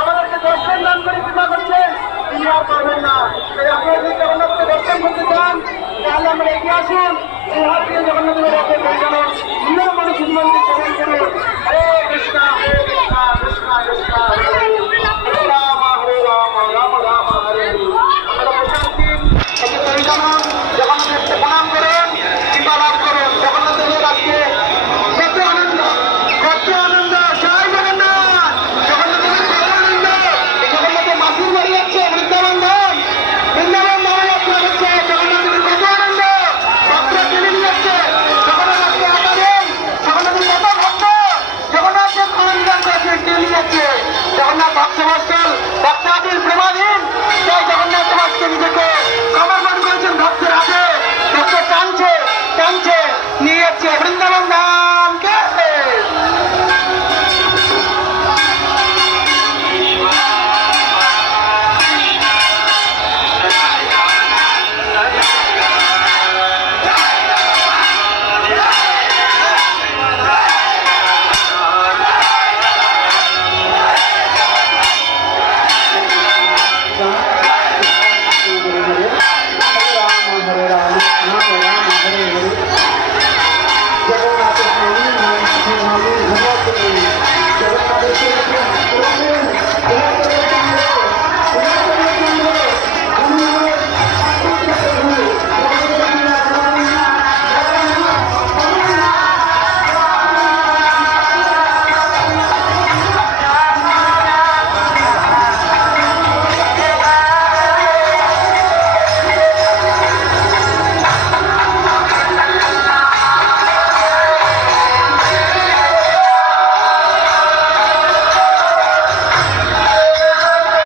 আমাদেরকে দর্শন দান করে কৃপা করছেন, তিনি আর পারবেন না। আপনারা যদি জগন্নাথকে দর্শন করতে চান তাহলে আমরা এগিয়ে আসুন। এই হাত দিয়ে জগন্নাথের রাতে পৌঁছানো সুন্দর মানুষ